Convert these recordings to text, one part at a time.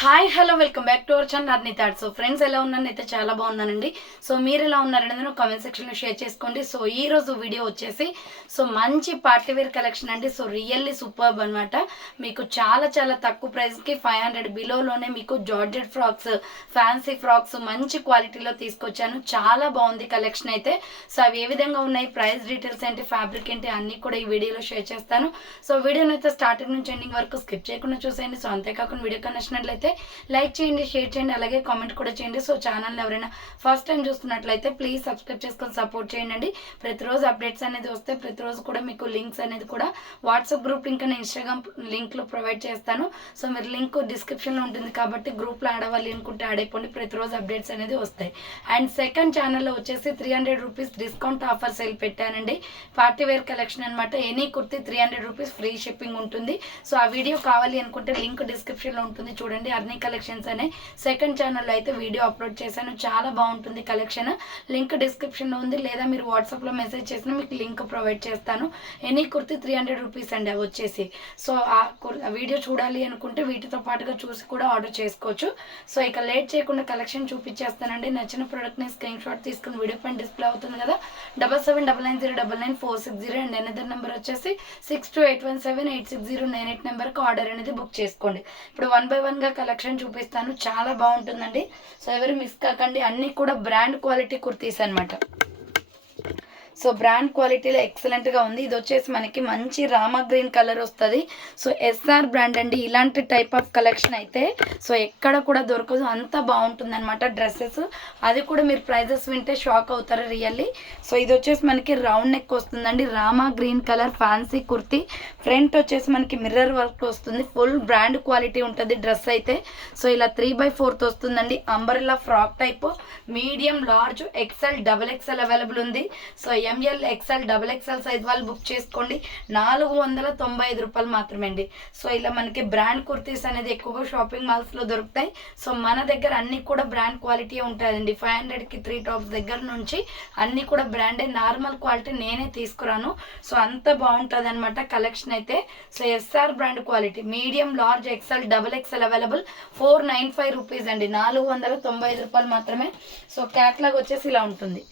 Hi hello welcome back to our channel Arnitha arts. So friends ఎలా ఉన్నాను అయితే చాలా బాగున్నానండి. సో మీరు ఎలా ఉన్నారనేది నాకు కామెంట్ సెక్షన్లో షేర్ చేసుకోండి. సో ఈ రోజు వీడియో వచ్చేసి మంచి పార్టీ వేర్ కలెక్షన్ అండి. సో రియల్లీ సూపర్బ్ అనమాట. మీకు చాలా చాలా తక్కువ ప్రైస్కి 500 బిలోలోనే మీకు జార్జెట్ ఫ్రాక్స్, ఫ్యాన్సీ ఫ్రాక్స్ మంచి క్వాలిటీలో తీసుకొచ్చాను. చాలా బాగుంది కలెక్షన్ అయితే. సో అవి ఏ విధంగా ఉన్నాయి, ప్రైస్ డీటెయిల్స్ ఏంటి, ఫ్యాబ్రిక్ ఏంటి అన్నీ కూడా ఈ వీడియోలో షేర్ చేస్తాను. సో వీడియోని అయితే స్టార్టింగ్ నుంచి ఎండింగ్ వరకు స్కిప్ చేయకుండా చూసేయండి. సో అంతేకాకుండా వీడియో నచ్చినట్లయితే లైక్ చేయండి, షేర్ చేయండి, అలాగే కామెంట్ కూడా చేయండి. సో ఛానల్ ఎవరైనా ఫస్ట్ టైం చూస్తున్నట్లయితే ప్లీజ్ సబ్స్క్రైబ్ చేసుకొని సపోర్ట్ చేయండి. ప్రతిరోజు అప్డేట్స్ అనేది వస్తే ప్రతిరోజు కూడా మీకు లింక్స్ అనేది కూడా వాట్సాప్ గ్రూప్ లింక్ అని ఇన్స్టాగ్రామ్ లింక్లో ప్రొవైడ్ చేస్తాను. సో మీరు లింక్ డిస్క్రిప్షన్లో ఉంటుంది కాబట్టి గ్రూప్లో యాడ్ అవ్వాలి అనుకుంటే యాడ్ అయిపోండి. ప్రతిరోజు అప్డేట్స్ అనేది వస్తాయి. అండ్ సెకండ్ ఛానల్లో వచ్చేసి 300 రూపీస్ డిస్కౌంట్ ఆఫర్ సేల్ పెట్టానండి. పార్టీ వేర్ కలెక్షన్ అనమాట. Any kurti 300 rupees free shipping ఉంటుంది. సో ఆ వీడియో కావాలి అనుకుంటే లింక్ డిస్క్రిప్షన్లో ఉంటుంది, చూడండి. అర్నీ కలెక్షన్స్ అనే సెకండ్ ఛానల్లో అయితే వీడియో అప్లోడ్ చేశాను. చాలా బాగుంటుంది కలెక్షన్. లింక్ డిస్క్రిప్షన్లో ఉంది, లేదా మీరు వాట్సాప్లో మెసేజ్ చేసినా మీకు లింక్ ప్రొవైడ్ చేస్తాను. ఎనీ కుర్తీ 300 రూపీస్ అండి అవి వచ్చేసి. సో ఆ వీడియో చూడాలి అనుకుంటే వీటితో పాటుగా చూసి కూడా ఆర్డర్ చేసుకోవచ్చు. సో ఇక లేట్ చేయకుండా కలెక్షన్ చూపించేస్తానండి. నచ్చిన ప్రోడక్ట్ని స్క్రీన్ షాట్ తీసుకుని వీడియో పైన డిస్ప్లే అవుతుంది కదా, 7799099460 అండ్ అనదర్ నెంబర్ వచ్చేసి 6281786098 నెంబర్కి ఆర్డర్ అనేది బుక్ చేసుకోండి. ఇప్పుడు 1 by 1గా కలెక్షన్ చూపిస్తాను. చాలా బాగుంటుందండి. సో ఎవరు మిస్ కాకండి. అన్నీ కూడా బ్రాండ్ క్వాలిటీ కుర్తీస్ అనమాట. సో బ్రాండ్ క్వాలిటీలో ఎక్సలెంట్గా ఉంది. ఇది వచ్చేసి మనకి మంచి రామా గ్రీన్ కలర్ వస్తుంది. సో ఎస్ఆర్ బ్రాండ్ అండి. ఇలాంటి టైప్ ఆఫ్ కలెక్షన్ అయితే సో ఎక్కడ కూడా దొరకదు, అంత బాగుంటుంది అనమాట డ్రెస్సెస్. అది కూడా మీరు ప్రైజెస్ వింటే షాక్ అవుతారు రియల్లీ. సో ఇది వచ్చేసి మనకి రౌండ్ నెక్ వస్తుందండి. Rama green colour fancy kurti. Front వచ్చేసి మనకి మిర్రర్ వర్క్ వస్తుంది. ఫుల్ బ్రాండ్ క్వాలిటీ ఉంటుంది డ్రెస్ అయితే. సో ఇలా 3/4 వస్తుందండి. Umbrella frock type. Medium, large, XL, XXL available ఉంది. So ML, XL, XXL size వాళ్ళు బుక్ చేసుకోండి. 495 రూపాయలు మాత్రమే అండి. సో ఇలా మనకి బ్రాండ్ కుర్తీస్ అనేది ఎక్కువగా షాపింగ్ మాల్స్లో దొరుకుతాయి. సో మన దగ్గర అన్నీ కూడా బ్రాండ్ క్వాలిటీ ఉంటుందండి. 500కి 3 టాప్స్ దగ్గర నుంచి అన్నీ కూడా బ్రాండే. నార్మల్ క్వాలిటీ నేనే తీసుకురాను. సో అంత బాగుంటుంది అనమాట కలెక్షన్ అయితే. So SR brand quality. Medium, large, XL, XXL available. 495 rupees అండి. 495 రూపాయలు మాత్రమే. సో క్యాట్లాగ్ వచ్చేసి ఇలా ఉంటుంది.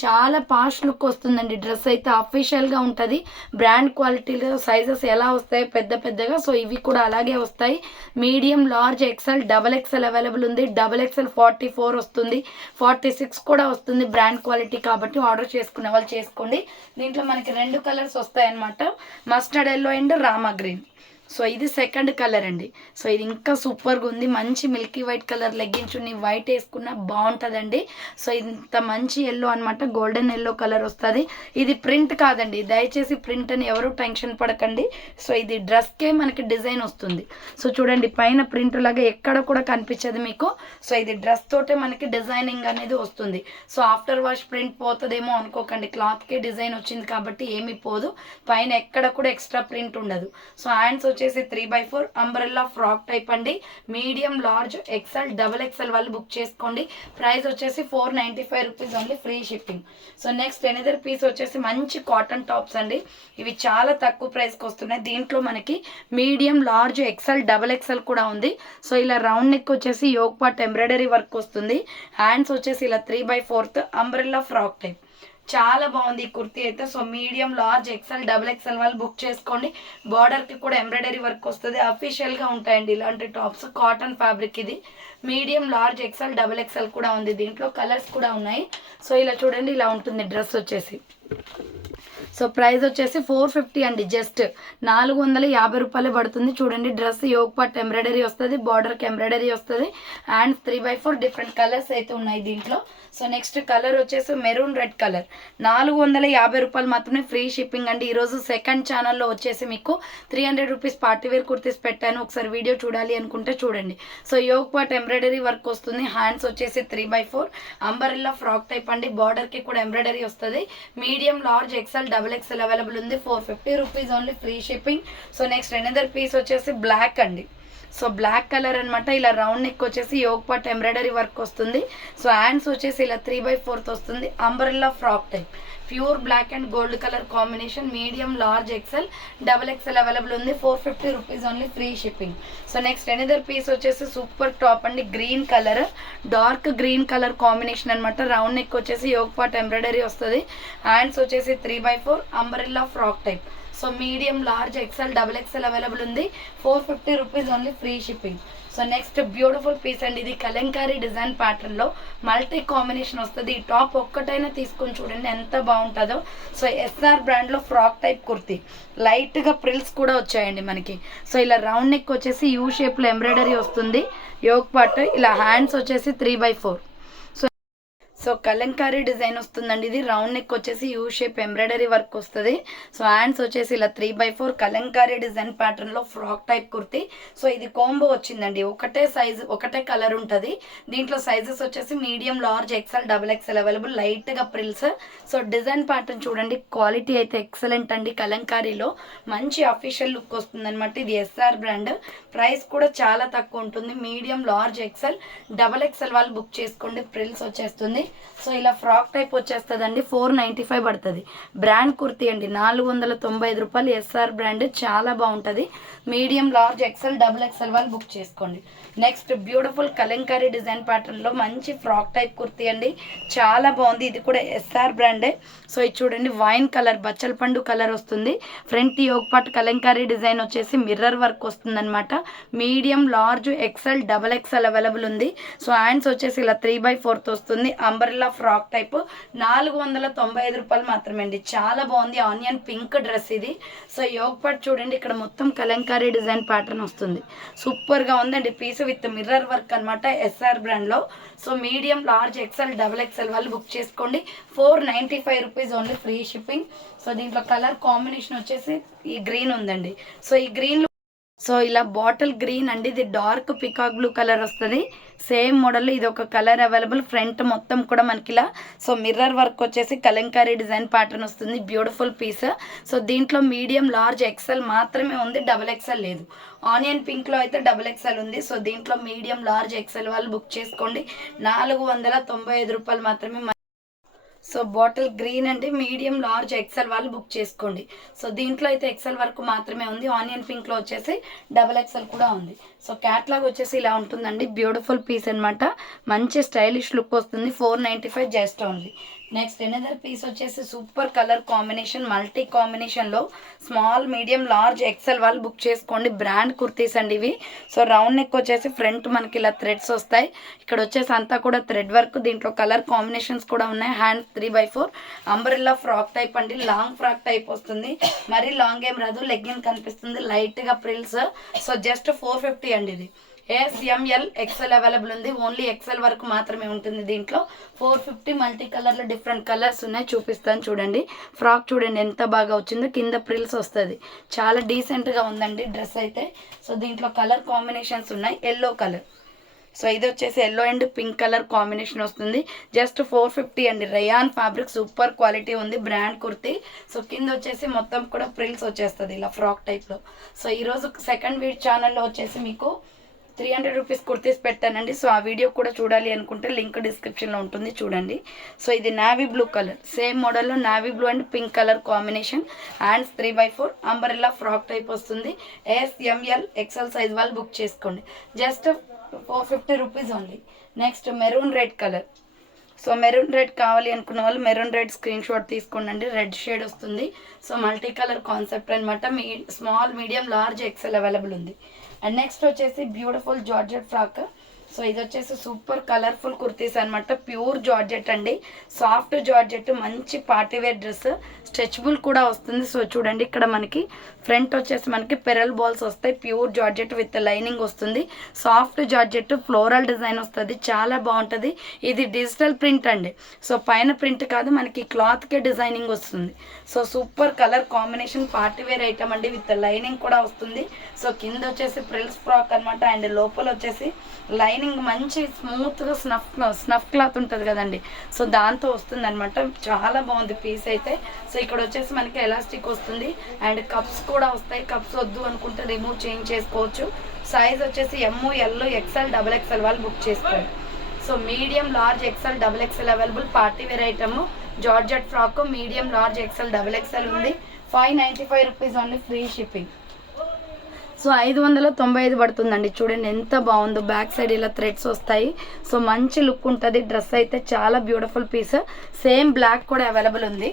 చాలా పాష్ లుక్ వస్తుందండి. డ్రెస్ అయితే అఫీషియల్గా ఉంటుంది. బ్రాండ్ క్వాలిటీలో సైజెస్ ఎలా వస్తాయి పెద్ద పెద్దగా, సో ఇవి కూడా అలాగే వస్తాయి. Medium, large, XL, XXL available ఉంది. XXL 44 వస్తుంది, 46 కూడా వస్తుంది. బ్రాండ్ క్వాలిటీ కాబట్టి ఆర్డర్ చేసుకునే వాళ్ళు చేసుకోండి. దీంట్లో మనకి 2 కలర్స్ వస్తాయన్నమాట. Mustard yellow and Rama green. So ఇది సెకండ్ కలర్ అండి. సో ఇది ఇంకా సూపర్గా ఉంది. మంచి మిల్కీ వైట్ కలర్ లెగ్గిన్స్ చున్నీ వైట్ వేసుకున్న బాగుంటుందండి. సో ఇంత మంచి ఎల్లో అనమాట. గోల్డెన్ ఎల్లో కలర్ వస్తుంది. ఇది ప్రింట్ కాదండి, దయచేసి ప్రింట్ అని ఎవరు టెన్షన్ పడకండి. సో ఇది డ్రెస్కే మనకి డిజైన్ వస్తుంది. సో చూడండి, పైన ప్రింట్ లాగా ఎక్కడ కూడా కనిపించదు మీకు. సో ఇది డ్రెస్ తోటే మనకి డిజైనింగ్ అనేది వస్తుంది. సో ఆఫ్టర్ వాష్ ప్రింట్ పోతుందేమో అనుకోకండి. క్లాత్కే డిజైన్ వచ్చింది కాబట్టి ఏమీ పోదు. పైన ఎక్కడ కూడా ఎక్స్ట్రా ప్రింట్ ఉండదు. సో హ్యాండ్స్ వచ్చేసి 3/4 అంబ్రెల్లా ఫ్రాక్ టైప్ అండి. మీడియం, లార్జ్, XL, XXL వాళ్ళు బుక్ చేసుకోండి. ప్రైస్ వచ్చేసి 495 rupees only, free shipping. So next another piece వచ్చేసి మంచి కాటన్ టాప్స్ అండి. ఇవి చాలా తక్కువ ప్రైస్కి వస్తున్నాయి. దీంట్లో మనకి మీడియం, లార్జ్, XL, XXL కూడా ఉంది. సో ఇలా రౌండ్ నెక్ వచ్చేసి యోగ్ పార్ట్ ఎంబ్రాయిడరీ వర్క్ వస్తుంది. హ్యాండ్స్ వచ్చేసి ఇలా 3/4 అంబ్రెల్లా ఫ్రాక్ టైప్. చాలా బాగుంది ఈ కుర్తీ అయితే. So medium, large, XL, XXL వాళ్ళు బుక్ చేసుకోండి. బార్డర్కి కూడా ఎంబ్రాయిడరీ వర్క్ వస్తుంది. అఫీషియల్గా ఉంటాయండి ఇలాంటి టాప్స్. కాటన్ ఫ్యాబ్రిక్ ఇది. మీడియం, లార్జ్, XL, XXL కూడా ఉంది. దీంట్లో కలర్స్ కూడా ఉన్నాయి. సో ఇలా చూడండి, ఇలా ఉంటుంది డ్రెస్ వచ్చేసి. సో ప్రైస్ వచ్చేసి 450 అండి. జస్ట్ 450 రూపాయలు పడుతుంది. చూడండి, డ్రెస్ యోగ్ పార్ట్ ఎంబ్రాయిడరీ వస్తుంది, బార్డర్కి ఎంబ్రాయిడరీ వస్తుంది. అండ్ 3/4 డిఫరెంట్ కలర్స్ అయితే ఉన్నాయి దీంట్లో. సో నెక్స్ట్ కలర్ వచ్చేసి మెరూన్ రెడ్ కలర్. 450 రూపాయలు మాత్రమే, ఫ్రీ షిప్పింగ్ అండి. ఈరోజు సెకండ్ ఛానల్లో వచ్చేసి మీకు 300 రూపీస్ పార్టీవేర్ కుర్తీస్ పెట్టాను. ఒకసారి వీడియో చూడాలి అనుకుంటే చూడండి. So yoke part embroidery work వస్తుంది. హ్యాండ్స్ వచ్చేసి 3/4 అంబరెల్లా ఫ్రాక్ టైప్ అండి. బార్డర్కి కూడా ఎంబ్రాయిడరీ వస్తుంది. Medium, large, XL, XXL available ఉంది. 450 rupees only, free shipping. So next another piece వచ్చేసి బ్లాక్ అండి. సో బ్లాక్ కలర్ అనమాట. ఇలా రౌండ్ నెక్ వచ్చేసి యోగ్ పార్ట్ ఎంబ్రాయిడరీ వర్క్ వస్తుంది. సో హ్యాండ్స్ వచ్చేసి ఇలా 3/4 వస్తుంది. Umbrella frock type, pure black and gold colour combination. Medium, large, XL, XXL available ఉంది. 450 rupees only, free shipping. So next another piece వచ్చేసి super top అండి. Green colour, dark green colour combination అనమాట. Round neck వచ్చేసి yoke part embroidery వస్తుంది. Hands వచ్చేసి 3/4 umbrella frock type. So medium, large, XL, XXL available ఉంది. 450 rupees only, free shipping. So next beautiful piece అండి. ఇది Kalamkari design ప్యాటర్న్లో multi combination వస్తుంది. ఈ టాప్ ఒక్కటైనా తీసుకొని చూడండి ఎంత బాగుంటుందో. సో ఎస్ఆర్ బ్రాండ్లో ఫ్రాక్ టైప్ కుర్తీ, లైట్గా ప్రిల్స్ కూడా వచ్చాయండి మనకి. సో ఇలా రౌండ్ నెక్ వచ్చేసి యూ షేప్లో ఎంబ్రాయిడరీ వస్తుంది. యోగ్ పార్ట్ ఇలా, హ్యాండ్స్ వచ్చేసి 3/4. సో కలంకారీ డిజైన్ వస్తుందండి. ఇది రౌండ్ నెక్ వచ్చేసి యూ షేప్ ఎంబ్రాయిడరీ వర్క్ వస్తుంది. సో హ్యాండ్స్ వచ్చేసి ఇలా 3/4 కలంకారీ డిజైన్ ప్యాటర్న్లో ఫ్రాక్ టైప్ కుర్తీ. సో ఇది కాంబో వచ్చిందండి. ఒకటే సైజు, ఒకటే కలర్ ఉంటుంది. దీంట్లో సైజెస్ వచ్చేసి medium, large, XL, XXL available. లైట్గా ప్రిల్స్. సో డిజైన్ ప్యాటర్న్ చూడండి, క్వాలిటీ అయితే ఎక్సలెంట్ అండి. కలంకారీలో మంచి అఫీషియల్ లుక్ వస్తుంది అనమాట. ఇది ఎస్ఆర్ బ్రాండ్. ప్రైస్ కూడా చాలా తక్కువ ఉంటుంది. మీడియం, లార్జ్, ఎక్సెల్, XXL వాళ్ళు బుక్ చేసుకోండి. ప్రిల్స్ వచ్చేస్తుంది. సో ఇలా ఫ్రాక్ టైప్ వచ్చేస్తుందండి. 495 పడుతుంది. బ్రాండ్ కుర్తీ అండి, 495 రూపాయలు. ఎస్ఆర్ బ్రాండ్, చాలా బాగుంటుంది. మీడియం, లార్జ్, ఎక్సెల్, XXL వాళ్ళు బుక్ చేసుకోండి. నెక్స్ట్ బ్యూటిఫుల్ కలంకారీ డిజైన్ ప్యాటర్న్లో మంచి ఫ్రాక్ టైప్ కుర్తీ అండి, చాలా బాగుంది. ఇది కూడా ఎస్ఆర్ బ్రాండే. సో ఇది చూడండి, వైన్ కలర్, బచ్చల పండు కలర్ వస్తుంది. Front yoke part Kalamkari design వచ్చేసి మిర్రర్ వర్క్ వస్తుంది అనమాట. Medium, large, XL, XXL available ఉంది. సో హ్యాండ్స్ వచ్చేసి ఇలా 3/4 వస్తుంది. అంబ్రెల్లా ఫ్రాక్ టైప్, 495 రూపాయలు మాత్రమే అండి. చాలా బాగుంది. ఆనియన్ పింక్ డ్రెస్ ఇది. సో యోగ్ పార్ట్ చూడండి, ఇక్కడ మొత్తం కలంకారీ డిజైన్ ప్యాటర్న్ వస్తుంది. సూపర్గా ఉందండి పీస్ విత్ మిర్రర్ వర్క్ అనమాట, ఎస్ఆర్ బ్రాండ్లో. So medium, large, XL, XXL వాళ్ళు బుక్ చేసుకోండి. 495 rupees only, free shipping. So దీంట్లో కలర్ కాంబినేషన్ వచ్చేసి ఈ గ్రీన్ ఉందండి. సో ఈ గ్రీన్, సో ఇలా బాటిల్ గ్రీన్ అండి. ఇది డార్క్ పికాక్ బ్లూ కలర్ వస్తుంది. సేమ్ మోడల్ ఇది ఒక కలర్ అవైలబుల్. ఫ్రంట్ మొత్తం కూడా మనకి ఇలా, సో మిర్రర్ వర్క్ వచ్చేసి కలంకారీ డిజైన్ ప్యాటర్న్ వస్తుంది. Beautiful piece. సో దీంట్లో మీడియం, లార్జ్, ఎక్సెల్ మాత్రమే ఉంది, XXL లేదు. ఆనియన్ పింక్లో అయితే XXL ఉంది. సో దీంట్లో మీడియం, లార్జ్, ఎక్సెల్ వాళ్ళు బుక్ చేసుకోండి. 495 రూపాయలు మాత్రమే. సో బాటిల్ గ్రీన్ అండి, మీడియం, లార్జ్, ఎక్సెల్ వాళ్ళు బుక్ చేసుకోండి. సో దీంట్లో అయితే ఎక్సెల్ వరకు మాత్రమే ఉంది. ఆనియన్ పింక్లో వచ్చేసి XXL కూడా ఉంది. సో క్యాట్లాగ్ వచ్చేసి ఇలా ఉంటుందండి. బ్యూటిఫుల్ పీస్ అనమాట, మంచి స్టైలిష్ లుక్ వస్తుంది. 495 just only. Next another piece వచ్చేసి సూపర్ కలర్ కాంబినేషన్, మల్టీ కాంబినేషన్లో స్మాల్, మీడియం, లార్జ్, ఎక్సెల్ వాళ్ళు బుక్ చేసుకోండి. బ్రాండ్ కుర్తీస్ అండి ఇవి. సో రౌండ్ నెక్ వచ్చేసి ఫ్రంట్ మనకి ఇలా థ్రెడ్స్ వస్తాయి. ఇక్కడ వచ్చేసి అంతా కూడా థ్రెడ్ వర్క్. దీంట్లో కలర్ కాంబినేషన్స్ కూడా ఉన్నాయి. హ్యాండ్ 3/4 అంబ్రెల్లా ఫ్రాక్ టైప్ అండి. లాంగ్ ఫ్రాక్ టైప్ వస్తుంది. మరీ లాంగ్ ఏం రాదు, లెగ్గిన్ కనిపిస్తుంది. లైట్గా ప్రిల్స్. సో జస్ట్ 450 అండి ఇది. SML XL అవైలబుల్ ఉంది. ఓన్లీ ఎక్సెల్ వరకు మాత్రమే ఉంటుంది. దీంట్లో 450 మల్టీ కలర్లో డిఫరెంట్ కలర్స్ ఉన్నాయి, చూపిస్తాను చూడండి. ఫ్రాక్ చూడండి ఎంత బాగా వచ్చిందో, కింద ప్రిల్స్ వస్తుంది. చాలా డీసెంట్గా ఉందండి డ్రెస్ అయితే. సో దీంట్లో కలర్ కాంబినేషన్స్ ఉన్నాయి. ఎల్లో కలర్, సో ఇది వచ్చేసి yellow and pink colour combination వస్తుంది. జస్ట్ 450 అండి. రయాన్ ఫ్యాబ్రిక్, సూపర్ క్వాలిటీ ఉంది, బ్రాండ్ కుర్తీ. సో కింద వచ్చేసి మొత్తం కూడా ప్రిల్స్ వచ్చేస్తుంది ఇలా ఫ్రాక్ టైప్లో. సో ఈరోజు సెకండ్ వీడియో ఛానల్లో వచ్చేసి మీకు 300 రూపీస్ కుర్తీస్ పెట్టానండి. సో ఆ వీడియో కూడా చూడాలి అనుకుంటే లింక్ డిస్క్రిప్షన్లో ఉంటుంది, చూడండి. సో ఇది నావీ బ్లూ కలర్, సేమ్ మోడల్లో navy blue and pink colour combination. Hands 3/4 umbrella frock type వస్తుంది. SML XL సైజ్ వాళ్ళు బుక్ చేసుకోండి. Just 450 rupees only. Next maroon red colour. So maroon red కావాలి అనుకున్న వాళ్ళు మెరూన్ రెడ్ స్క్రీన్ షాట్ తీసుకోండి. Red shade వస్తుంది. So multi colour concept అనమాట. Small, medium, large, XL available ఉంది. అండ్ నెక్స్ట్ వచ్చేసి బ్యూటిఫుల్ జార్జెట్ ఫ్రాక్. సో ఇది వచ్చేసి సూపర్ కలర్ఫుల్ కుర్తీస్ అనమాట. ప్యూర్ జార్జెట్ అండి, సాఫ్ట్ జార్జెట్, మంచి పార్టీవేర్ డ్రెస్. స్ట్రెచబుల్ కూడా వస్తుంది. సో చూడండి, ఇక్కడ మనకి ఫ్రంట్ వచ్చేసి మనకి పెరల్ బాల్స్ వస్తాయి. ప్యూర్ జార్జెట్ విత్ లైనింగ్ వస్తుంది. సాఫ్ట్ జార్జెట్, ఫ్లోరల్ డిజైన్ వస్తుంది, చాలా బాగుంటుంది. ఇది డిజిటల్ ప్రింట్ అండి. సో పైన ప్రింట్ కాదు, మనకి క్లాత్కే డిజైనింగ్ వస్తుంది. So super colour combination, party wear item అండి, విత్ లైనింగ్ కూడా వస్తుంది. సో కింద వచ్చేసి ప్రిల్స్ ఫ్రాక్ అనమాట. అండ్ లోపల వచ్చేసి లైనింగ్ మంచి స్మూత్గా స్నఫ్ క్లాత్ ఉంటుంది కదండి, సో దాంతో వస్తుంది అనమాట. చాలా బాగుంది పీస్ అయితే. సో ఇక్కడ వచ్చేసి మనకి ఎలాస్టిక్ వస్తుంది. అండ్ కప్స్ కూడా వస్తాయి. కప్స్ వద్దు అనుకుంటే రిమూవ్ చేంజ్ చేసుకోవచ్చు. సైజ్ వచ్చేసి ML XL XXL వాళ్ళు బుక్ చేసుకోండి. So medium large XL XXL available. Party wear item georgette frock medium large XL XXL ఉంది. 595 rupees only, free shipping. So 595 పడుతుందండి. చూడండి ఎంత బాగుందో, బ్యాక్ సైడ్ ఇలా థ్రెడ్స్ వస్తాయి. సో మంచి లుక్ ఉంటుంది. డ్రెస్ అయితే చాలా బ్యూటిఫుల్ పీస్. సేమ్ బ్లాక్ కూడా అవైలబుల్ ఉంది.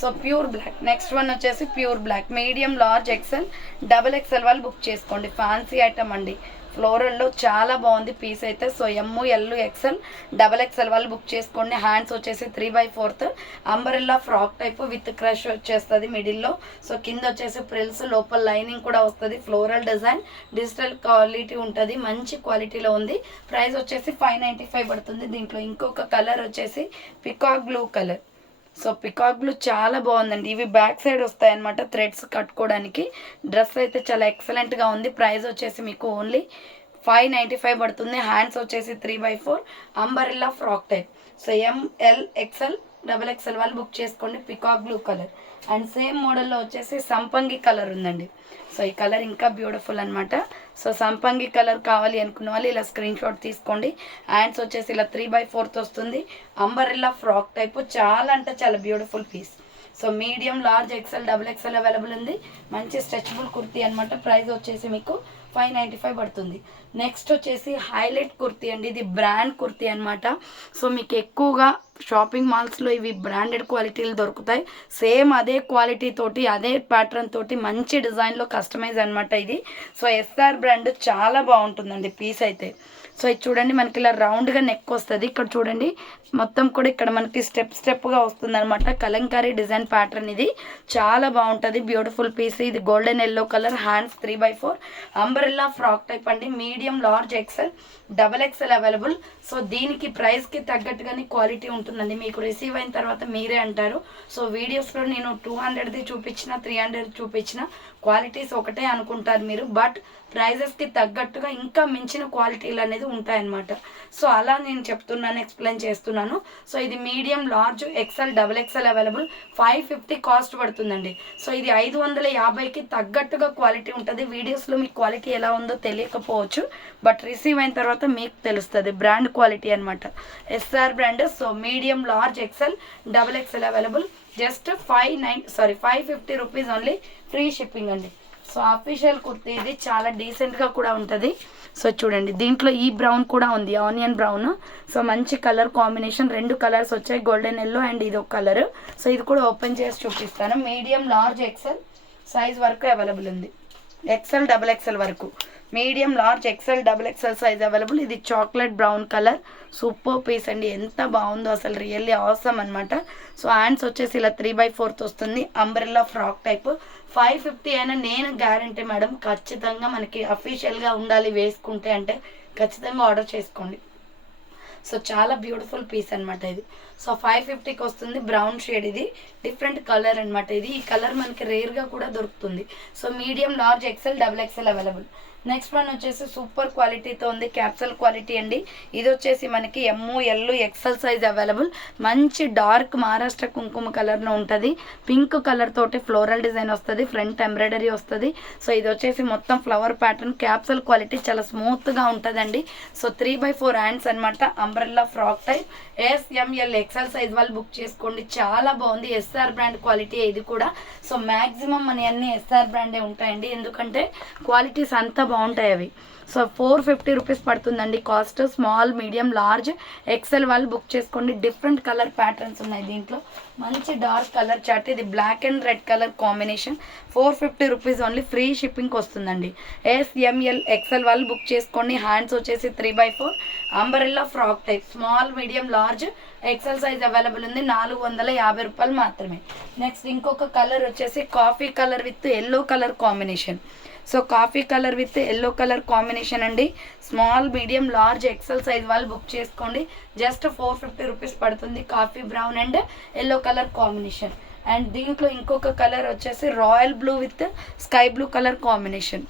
So pure black. Next one వచ్చేసి pure black medium large XL XXL వాళ్ళు బుక్ చేసుకోండి. ఫ్యాన్సీ ఐటమ్ అండి, ఫ్లోరల్లో చాలా బాగుంది పీస్ అయితే. సో ML XL XXL వాళ్ళు బుక్ చేసుకోండి. హ్యాండ్స్ వచ్చేసి 3/4 umbrella frock type with crush వచ్చేస్తుంది మిడిల్లో. సో కింద వచ్చేసి ప్రిల్స్, లోపల లైనింగ్ కూడా వస్తుంది. ఫ్లోరల్ డిజైన్, డిజిటల్ క్వాలిటీ ఉంటుంది, మంచి క్వాలిటీలో ఉంది. ప్రైస్ వచ్చేసి 595 పడుతుంది. దీంట్లో ఇంకొక కలర్ వచ్చేసి peacock blue colour. So peacock blue చాలా బాగుందండి. ఇవి బ్యాక్ సైడ్ వస్తాయన్నమాట థ్రెడ్స్ కట్టుకోవడానికి. డ్రెస్ అయితే చాలా ఎక్సలెంట్గా ఉంది. ప్రైస్ వచ్చేసి మీకు ఓన్లీ 595 పడుతుంది. హ్యాండ్స్ వచ్చేసి 3/4 umbrella frock type. So ML XL XXL వాళ్ళు బుక్ చేసుకోండి. Peacock blue colour. And same మోడల్లో వచ్చేసి సంపంగి కలర్ ఉందండి. సో ఈ కలర్ ఇంకా బ్యూటిఫుల్ అనమాట. సో సంపంగి కలర్ కావాలి అనుకున్న వాళ్ళు ఇలా స్క్రీన్ షాట్ తీసుకోండి. హ్యాండ్స్ వచ్చేసి ఇలా 3/4 వస్తుంది. అంబరెల్లా ఫ్రాక్ టైప్, చాలా అంటే చాలా beautiful piece. So medium large XL XXL available ఉంది. మంచి స్ట్రెచబుల్ కుర్తీ అనమాట. ప్రైస్ వచ్చేసి మీకు 595 పడుతుంది. నెక్స్ట్ వచ్చేసి హైలైట్ కుర్తీ అండి. ఇది బ్రాండ్ కుర్తీ అనమాట. సో మీకు ఎక్కువగా షాపింగ్ మాల్స్లో ఇవి బ్రాండెడ్ క్వాలిటీలు దొరుకుతాయి. సేమ్ అదే క్వాలిటీ తోటి, అదే ప్యాటర్న్ తోటి మంచి డిజైన్లో కస్టమైజ్ అనమాట ఇది. సో SR బ్రాండ్ చాలా బాగుంటుందండి పీస్ అయితే. సో ఇది చూడండి, మనకి ఇలా రౌండ్గా నెక్ వస్తుంది. ఇక్కడ చూడండి మొత్తం కూడా ఇక్కడ మనకి స్టెప్గా వస్తుంది అనమాట. కలంకారీ డిజైన్ ప్యాటర్న్ ఇది చాలా బాగుంటుంది. Beautiful piece. ఇది golden yellow colour. Hands 3/4 umbrella frock type అండి. Medium large XL XXL available. So దీనికి ప్రైస్కి తగ్గట్టుగానే క్వాలిటీ ఉంటుందండి. మీకు రిసీవ్ అయిన తర్వాత మీరే అంటారు. సో వీడియోస్లో నేను 200ది చూపించిన, 300 చూపించిన క్వాలిటీస్ ఒకటే అనుకుంటారు మీరు. బట్ ప్రైజెస్కి తగ్గట్టుగా ఇంకా మించిన క్వాలిటీలు అనేది ఉంటాయన్నమాట. సో అలా నేను చెప్తున్నాను, ఎక్స్ప్లెయిన్ చేస్తున్నాను. సో ఇది medium large XL XXL available. 550 cost పడుతుందండి. సో ఇది 550కి తగ్గట్టుగా క్వాలిటీ ఉంటుంది. వీడియోస్లో మీకు క్వాలిటీ ఎలా ఉందో తెలియకపోవచ్చు, బట్ రిసీవ్ అయిన తర్వాత మీకు తెలుస్తుంది. బ్రాండ్ క్వాలిటీ అనమాట, SR brand. So medium large XL XXL available. Just 550 rupees only, free shipping అండి. సో అఫీషియల్ కుర్తీ ఇది, చాలా డీసెంట్గా కూడా ఉంటుంది. సో చూడండి దీంట్లో ఈ బ్రౌన్ కూడా ఉంది, ఆనియన్ బ్రౌన్. సో మంచి కలర్ కాంబినేషన్. 2 కలర్స్ వచ్చాయి, గోల్డెన్ ఎల్లో అండ్ ఇది ఒక కలర్. సో ఇది కూడా ఓపెన్ చేసి చూపిస్తాను. మీడియం లార్జ్ XL సైజ్ వరకు అవైలబుల్ ఉంది. XL XXL వరకు. మీడియం large XL XXL size available. ఇది chocolate brown colour. Super piece అండి, ఎంత బాగుందో అసలు, రియల్లీ ఆసమ్ అనమాట. సో హ్యాండ్స్ వచ్చేసి ఇలా 3/4 వస్తుంది. Umbrella frock type. 550 అయినా నేను గ్యారంటీ మేడం, ఖచ్చితంగా మనకి అఫీషియల్గా ఉండాలి వేసుకుంటే అంటే ఖచ్చితంగా ఆర్డర్ చేసుకోండి. సో చాలా బ్యూటిఫుల్ పీస్ అనమాట ఇది. సో 550కి వస్తుంది. బ్రౌన్ షేడ్, ఇది డిఫరెంట్ కలర్ అనమాట. ఇది ఈ కలర్ మనకి రేర్గా కూడా దొరుకుతుంది. So medium large XL XXL available. Next one వచ్చేసి సూపర్ క్వాలిటీతో ఉంది, క్యాప్సల్ క్వాలిటీ అండి. ఇది వచ్చేసి మనకి ML XL సైజ్ అవైలబుల్. మంచి డార్క్ మహారాష్ట్ర కుంకుమ కలర్లో ఉంటుంది. పింక్ కలర్ తోటి ఫ్లోరల్ డిజైన్ వస్తుంది, ఫ్రంట్ ఎంబ్రాయిడరీ వస్తుంది. సో ఇది వచ్చేసి మొత్తం ఫ్లవర్ ప్యాటర్న్. క్యాప్సల్ క్వాలిటీ చాలా స్మూత్గా ఉంటుందండి. సో 3/4 హ్యాండ్స్ అనమాట. Umbrella frock type. SML XL size వాళ్ళు బుక్ చేసుకోండి. చాలా బాగుంది, SR బ్రాండ్ క్వాలిటీ ఇది కూడా. సో మ్యాక్సిమం మన అన్ని SR బ్రాండే ఉంటాయండి, ఎందుకంటే క్వాలిటీస్ అంతా బాగుంటాయి అవి. సో 450 రూపీస్ పడుతుందండి cost. Small, medium, large XL వాళ్ళు బుక్ చేసుకోండి. డిఫరెంట్ కలర్ ప్యాటర్న్స్ ఉన్నాయి దీంట్లో. మంచి డార్క్ కలర్ చార్ట్. ఇది black and red colour combination. 450 rupees only, free షిప్పింగ్కి వస్తుందండి. SML XL వాళ్ళు బుక్ చేసుకోండి. హ్యాండ్స్ వచ్చేసి 3/4 umbrella frock type. Small, medium, large XL size available ఉంది. 450 రూపాయలు మాత్రమే. నెక్స్ట్ ఇంకొక కలర్ వచ్చేసి coffee colour with yellow colour combination. So coffee colour with yellow colour combination అండి. Small, medium, large XL size వాళ్ళు book చేసుకోండి. Just 450 rupees పడుతుంది. Coffee brown and yellow colour combination. And దీంట్లో ఇంకొక కలర్ వచ్చేసి royal blue with sky blue colour combination.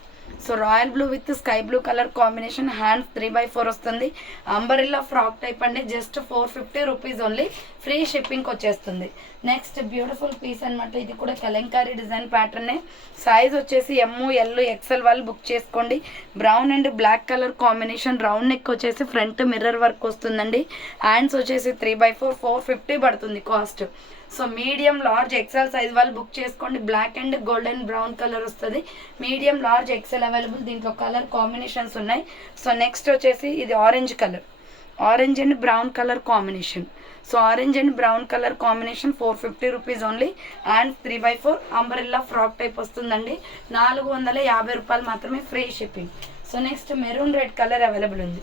So royal blue with sky blue colour combination. Hands 3/4 వస్తుంది. Umbrella frock type అండి. Just 450 rupees only, free షిప్పింగ్కి వచ్చేస్తుంది. Next beautiful piece అనమాట. ఇది కూడా కలంకారీ డిజైన్ ప్యాటర్నే. సైజ్ వచ్చేసి ML XL వాళ్ళు బుక్ చేసుకోండి. Brown and black colour combination. Round neck వచ్చేసి ఫ్రంట్ మిర్రర్ వర్క్ వస్తుందండి. హ్యాండ్స్ వచ్చేసి 3/4 450 పడుతుంది cost. So medium large XL size వాళ్ళు బుక్ చేసుకోండి. Black and golden brown colour వస్తుంది. Medium large XL available. దీంట్లో కలర్ కాంబినేషన్స్ ఉన్నాయి. సో నెక్స్ట్ వచ్చేసి ఇది orange colour, orange and brown colour combination. So orange and brown colour combination 450 rupees only. And 3/4 umbrella frock type వస్తుందండి. 450 రూపాయలు మాత్రమే, free shipping. So next maroon red colour available ఉంది.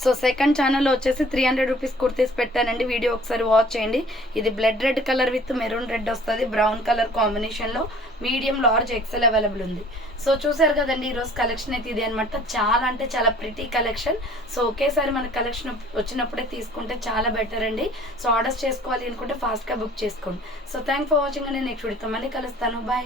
So second ఛానల్లో వచ్చేసి 300 rupees kurtis పెట్టానండి. Video ఒకసారి watch చేయండి. ఇది blood red colour with maroon red వస్తుంది. బ్రౌన్ కలర్ కాంబినేషన్లో మీడియం లార్జ్ XL అవైలబుల్ ఉంది. సో చూసారు కదండి, ఈరోజు కలెక్షన్ అయితే ఇది అనమాట. చాలా అంటే చాలా ప్రిటీ కలెక్షన్. సో ఒకేసారి మన కలెక్షన్ వచ్చినప్పుడే తీసుకుంటే చాలా బెటర్ అండి. సో ఆర్డర్స్ చేసుకోవాలి అనుకుంటే ఫాస్ట్గా బుక్ చేసుకోండి. సో థ్యాంక్ ఫర్ వాచింగ్ అండి. నెక్స్ట్ వీడియోతో మళ్ళీ కలుస్తాను. బాయ్.